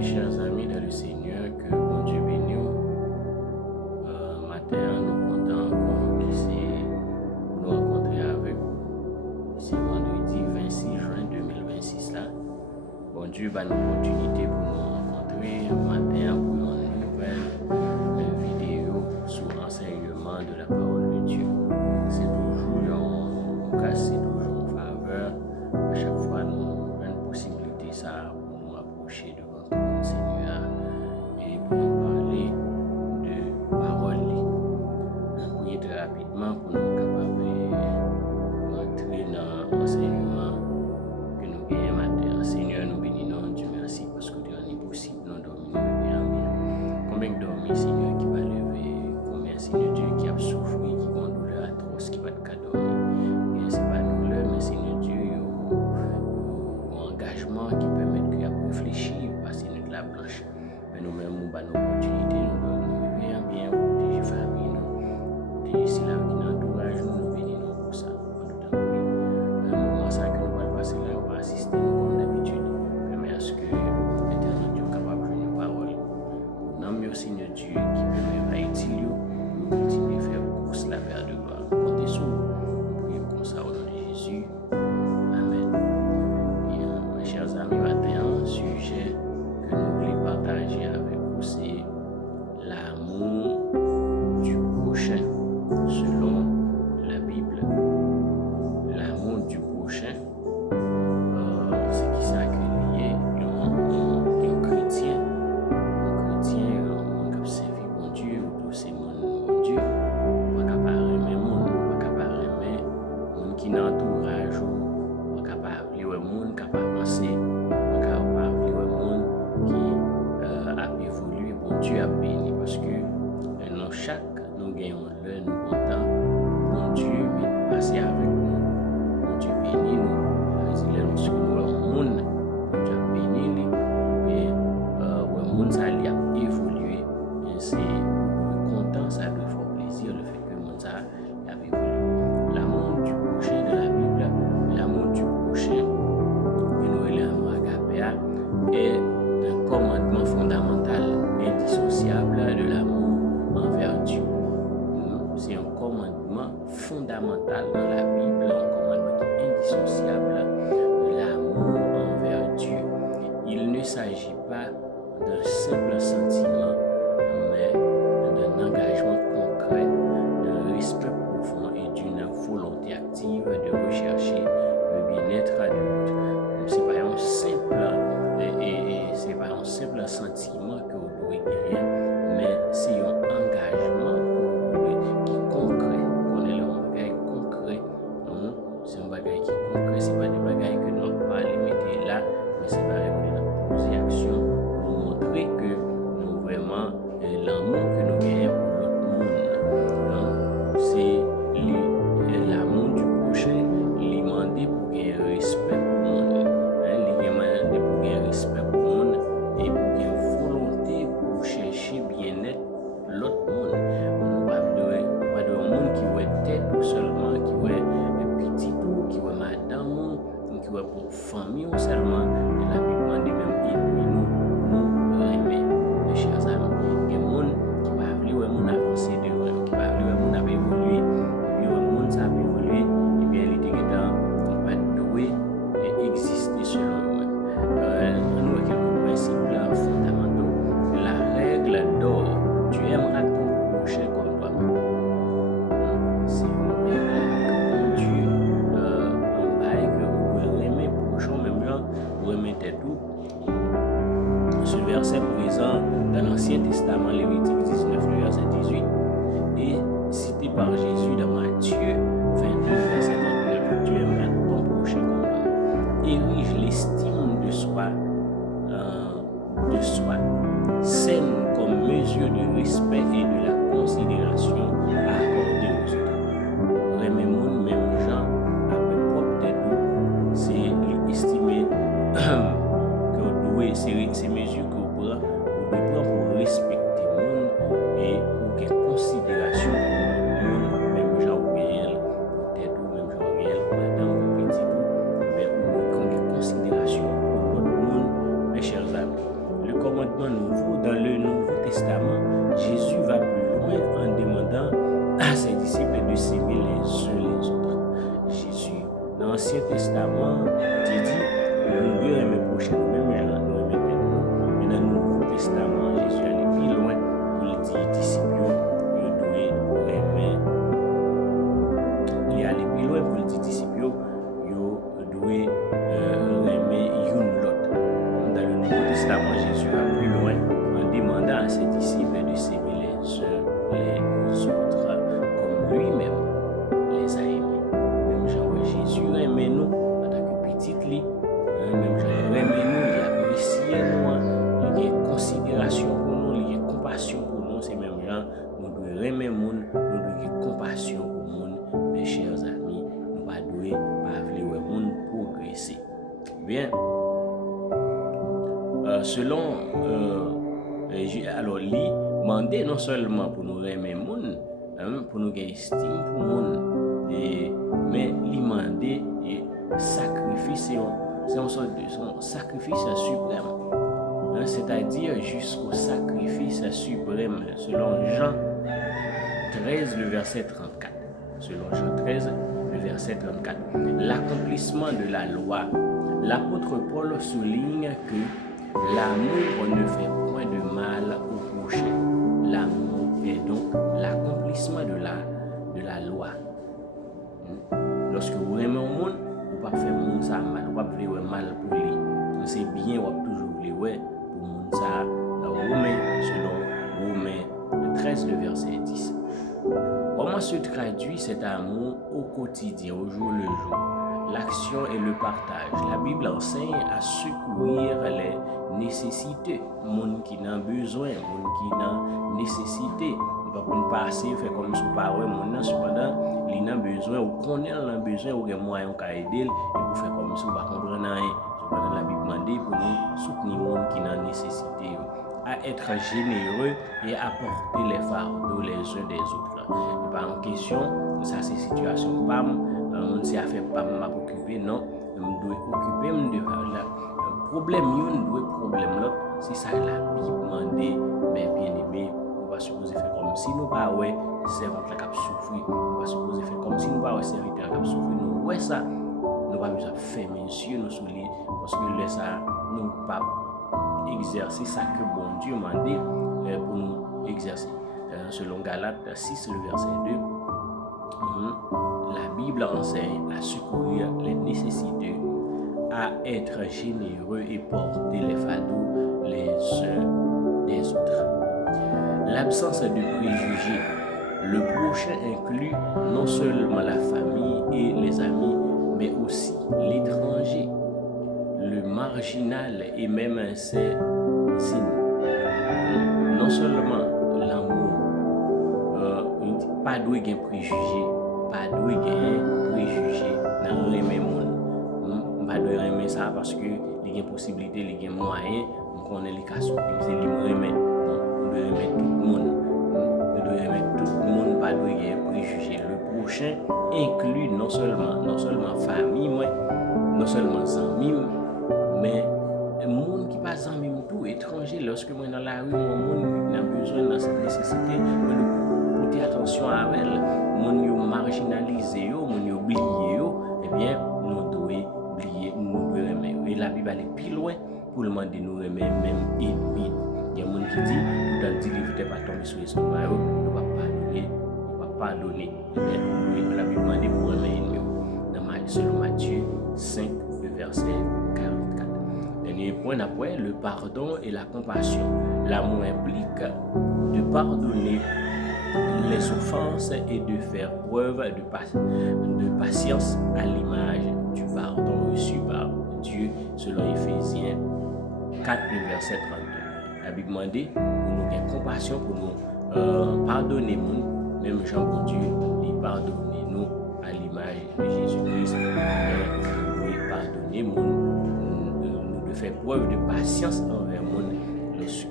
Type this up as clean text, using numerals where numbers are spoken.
Mes chers amis dans le Seigneur, que bon Dieu bénisse. Matin, nous comptons encore qui nous rencontrer avec vous. C'est vendredi 26 juin 2026 là. Bon Dieu va nous opportunité pour nous rencontrer matin pour une nouvelle vidéo sur l'enseignement de la parole de Dieu. C'est toujours un cas, c'est toujours une faveur. À chaque fois, nous avons une possibilité ça pour nous approcher devant le Seigneur et pour nous parler de parole. Je vais prier très rapidement pour nous capables d'entrer dans l'enseignement que nous gagnons matin. Seigneur, nous bénissons, Dieu merci parce que tu es impossible, nous dormir bien. Combien de dormir, Seigneur, qui va lever, combien, Seigneur Dieu, qui a souffert, qui a une douleur atroce, qui va te dormir. Et ce n'est pas nous là, mais Seigneur Dieu, un engagement qui permet de réfléchir, passer notre la blanche. Mais nous-mêmes, nous avons une opportunité, nous devons bien protéger la famille, nous protéger ceux qui nous entourent, nous bénissons pour ça. Un moment ça que nous allons passer là, on va assister comme d'habitude. Permet à ce que l'Éternel Dieu soit capable de nous parole. Nous avons Seigneur Dieu qui permet à utiliser nous continuer à faire course la paix de gloire. Comptez sur nous, prions comme ça au nom de Jésus. Amen. Et mes chers amis, matin, un sujet que nous voulons partager avec vous, c'est l'amour du prochain selon la Bible. L'amour du prochain, c'est qui ça que lié un chrétien, un qui a servi bon Dieu, ou c'est mon Dieu, pas capable de monde, pas capable de monde qui n'entourage, pas capable de monde capable penser, pas capable de monde qui a évolué, bon Dieu a béni parce que dans chaque nous gagnons l'heure, nous comptons, bon Dieu met passer avec nous, bon Dieu béni nous, lorsque nous avons monde, bon Dieu a béni nous, et le monde ça a évolué, et c'est content, ça doit faire plaisir le fait que le monde ça a évolué. L'amour du prochain de la Bible, l'amour du prochain, que nous l'amour agapéa, est un commandement fondamental, indissociable de l'amour envers Dieu. C'est un commandement fondamental dans la Bible, un commandement qui est indissociable de l'amour envers Dieu. Il ne s'agit pas d'un simple sentiment, mais d'un engagement concret, d'un respect profond et d'une volonté active de rechercher le bien-être de l'autre. C'est pas un simple c'est pas un simple sentiment que vous devez gagner, mais c'est un engagement qui est concret. On est là, un bagage concret. C'est un bagage qui est concret, c'est pas des bagages que nous n'avons pas limité là, mais c'est pas que nous avons posé action pour nous montrer que nous vraiment l'amour que nous gagnons pour l'autre monde. C'est l'amour du prochain, il demandé pour gagner respect pour le monde. Il demandé pour gagner respect pour le monde et pour gagner volonté pour chercher bien-être l'autre monde. On ne va pas de monde qui va tête seulement, qui va petit tout, qui va madame, qui va pour famille seulement. Et la Bible demande même ennemi nous aimer, mes chers amis. Il y a des gens qui va vouloir mon avancer devant, qui va vouloir mon évoluer, et puis le monde ça a évolué, et bien il était dans pas doué et exister selon eux. Nous avons quelques principes fondamentaux. La règle d'or, tu aimeras ton prochain comme toi-même. C'est une règle que Dieu en bail que vous pouvez aimer prochain même gens, vous aimez tout. Ce verset présent dans l'Ancien Testament, Lévitique 19, le verset 18, est cité par Jésus dans Matthieu 22, verset 39. Tu aimeras ton prochain comme toi-même. Érige l'estime de soi, saine comme mesure de respect et de la considération à accorder aux autres. Aimer mon même gens avec propre tête, c'est estimer que vous devez, ces mesures que vous devez prendre pour respecter le monde et pour qu'il y ait considération pour le monde, même gens ou bien pour tête ou même gens ou bien madame ou petit ou, mais pour qu'il y ait considération pour l'autre monde, mes chers amis. Le complètement nouveau. Dans le Nouveau Testament, Jésus va plus loin en demandant à ses disciples de s'aimer les uns les autres. Jésus, dans l'Ancien Testament, il dit nous devons aimer prochain nous-mêmes, nous aimer tellement. Mais dans le Nouveau Testament, Jésus allait plus loin pour le dire disciples, ils doivent aimer. Il allait plus loin pour le dire disciples, ils doivent aimer une l'autre. Dans le Nouveau Testament, Jésus va plus loin en demandant à ses disciples de s'aimer les uns les autres comme lui-même les a aimés. Même genre Jésus aimait nous en tant que petit lit. Même genre aimait nous, il appréciait nous, il y a considération pour nous, il y a compassion pour nous. C'est même genre nous devons aimer nous, nous devons avoir compassion pour nous, mes chers amis. Nous ne devons pas vouloir nous progresser. Bien. Selon alors lui demander non seulement pour nous aimer moun, pour nous gagner estime pour moun, mais lui demander sacrifice, c'est une sorte de son sacrifice suprême, c'est-à-dire jusqu'au sacrifice suprême selon Jean 13 le verset 34. Selon Jean 13 le verset 34, l'accomplissement de la loi. L'apôtre Paul souligne que l'amour ne fait point de mal au prochain. L'amour est donc l'accomplissement de la loi. Lorsque vous aimez un monde, vous ne pouvez pas faire monde ça mal, vous ne pouvez pas faire mal pour lui. C'est bien, vous toujours voulu pour monde ça. Romains, selon Romains 13, le verset 10. Comment se traduit cet amour au quotidien, au jour le jour? L'action et le partage. La Bible enseigne à secourir les nécessités. Monde qui n'a besoin, monde qui n'a nécessité. On va pas passer, faire comme si pas ouais, monde cependant, il n'a besoin, ou connaît il a besoin, ou des moyens qu'à aider, et pour faire comme si on va comprendre rien. Cependant, la Bible demande pour nous soutenir monde qui n'a nécessité, à être généreux et apporter les fardeaux les uns des autres. Et pas en question, ça c'est situation pas on s'est fait pas m'occuper, non, je dois occuper de la problème, on doit problème l'autre, c'est ça la Bible demande, mais bien aimé, on va supposer faire comme si nous pas ouais, serviteur qui a souffert, on va supposer faire comme si nous pas ouais, serviteur qui a souffert, nous ouais ça, nous pas besoin faire monsieur nous soulier, parce que là ça, nous pas exercer ça que bon Dieu m'a dit pour nous exercer. Selon Galates 6, le verset 2, la Bible enseigne à secourir les nécessités, à être généreux et porter les fardeaux les uns des autres. L'absence de préjugés. Le prochain inclut non seulement la famille et les amis, mais aussi l'étranger, le marginal et même ses signes. Non seulement l'amour, pas de préjugés, pas de préjugés dans les mêmes mondes. Pas de aimer ça parce que il y a possibilité, il y a moyen, on connaît les cas souffrir, c'est lui aimer. On doit aimer tout le monde. On doit aimer tout le monde, pas de préjugés. Le prochain inclut non seulement famille, non seulement amis, mais le monde qui passe en même tout étranger. Lorsque moi dans la rue, mon monde a besoin de cette nécessité, de porter attention à elle. Mon yo marginalisé, mon yo oublié, eh bien, nous devons oublier, nous devons aimer. Et la Bible est plus loin pour le demander nous aimer même ennemis. Il y a des gens qui disent, dans le livre, tu n'es pas tombé sur l'estomac, il ne va pas pardonner. Eh bien, la Bible demande pour aimer ennemis. Selon Matthieu 5, le verset 44. Dernier point d'après, le pardon et la compassion. L'amour implique de pardonner les offenses et de faire preuve de patience à l'image du pardon reçu par Dieu, selon Éphésiens 4, le verset 32. La Bible demande pour nous avoir compassion, pour nous pardonner, même Jean bon Dieu, il pardonne nous à l'image de Jésus-Christ. Nous devons pardonner, nous devons faire preuve de patience envers nous lorsque